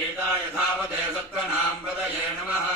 वीताय धावते सत्त्वनां पतये नमः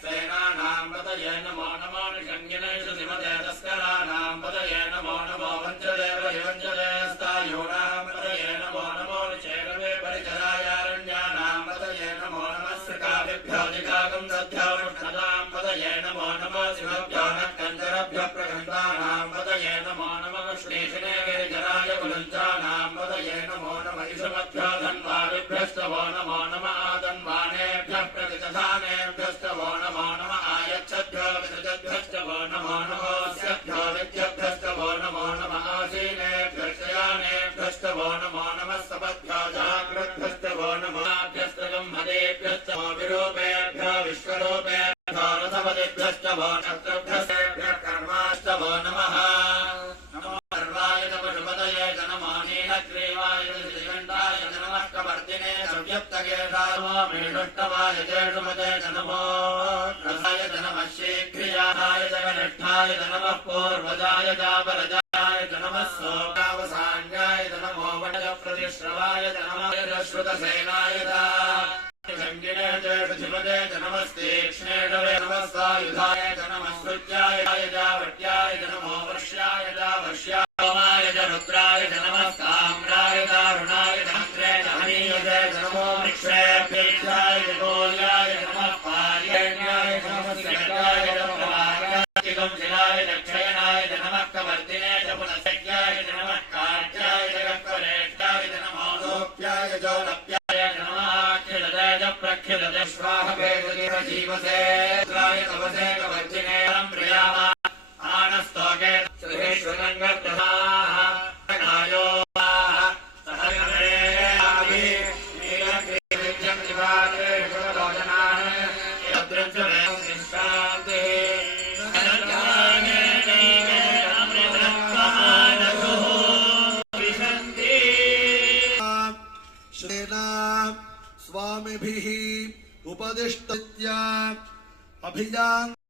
सेनानां पतये नमो नमो निषङ्गिनेषु श्रीमते तस्कराणां पतये नमो नमो वञ्चते परिवञ्चते स्थायूणां पतये नमो नमो निचेरवे परिचरायारण्यानां पतये नमो नमः सृकाभिभ्यो निकागं सद्भ्यो विष्णदां पतये नमो नमः शिवभ्यो नक्कञ्जरभ्यो प्रगन्धानां पतये नमो नमः श्रीशने गिरिजराय कुलञ्चानां पतये नमो नमः ईशमभ्यो धन्वादिभ्यस्तवो नमो नमः आदन्वानेभ्यः प्रतिदधानेभ्यस्तवो नमो नमः आयच्छद्भ्यो विसृजद्भ्यस्तवो नमो नमोऽस्यभ्यो विद्यभ्यस्तवो नमो नमः आसीनेभ्यश्चयानेभ्यस्तवो नमो नमः सपद्भ्यो जाग्रद्भ्यस्तवो नमो अभ्यस्तवं हरेभ्यस्तवो विरूपेभ्यो विश्वरूपेभ्यो रथपतिभ्यस्तवो शत्रुभ्यस्तेभ्यः कर्मास्तवो नमः नमो सर्वाय तपशुपतये नमो नीलग्रीवाय श्रीकण्ठाय नमः कवर्तिने सव्यक्तकेशाय नमो मेढुष्टवाय जेषुमते नमो रसाय नमः शीघ्रियाय जगनिष्ठाय नमः पूर्वजाय जापरजाय नमः सोकावसान्याय नमो वटप्रतिश्रवाय नमः श्रुतसेनाय संगिने जेषुमते नमस्तीक्ष्णेषवे नमः सायुधाय नमः सृज्याय जावट्याय नमो वर्ष्याय जावर्ष्याय सोमाय च रुद्राय नमः ताम्राय दारुणाय नमस्त्रे हनीयते नमो वृक्षेभ्याय गोल्याय नमः पार्यण्याय नमः सिद्धाय नमः शिलाय दक्षयणाय नमः कवर्तिने च पुनसज्ञाय नमः कार्याय जगत्वरेष्ठाय नमो लोप्याय जौलप्याय नमः अखिलते च प्रखिलते स्वाहवेदगिर जीवसे राय तपसे कवर्तिने प्रियामा आनस्तोके सुरेश्वरङ्गतः नायो सहगमे आभि नीलग्रीविद्यं निवाते शुभलोचनाः यद्रञ्जने निशान्ते स्वामिभिः उपदिष्टत्या अभियान्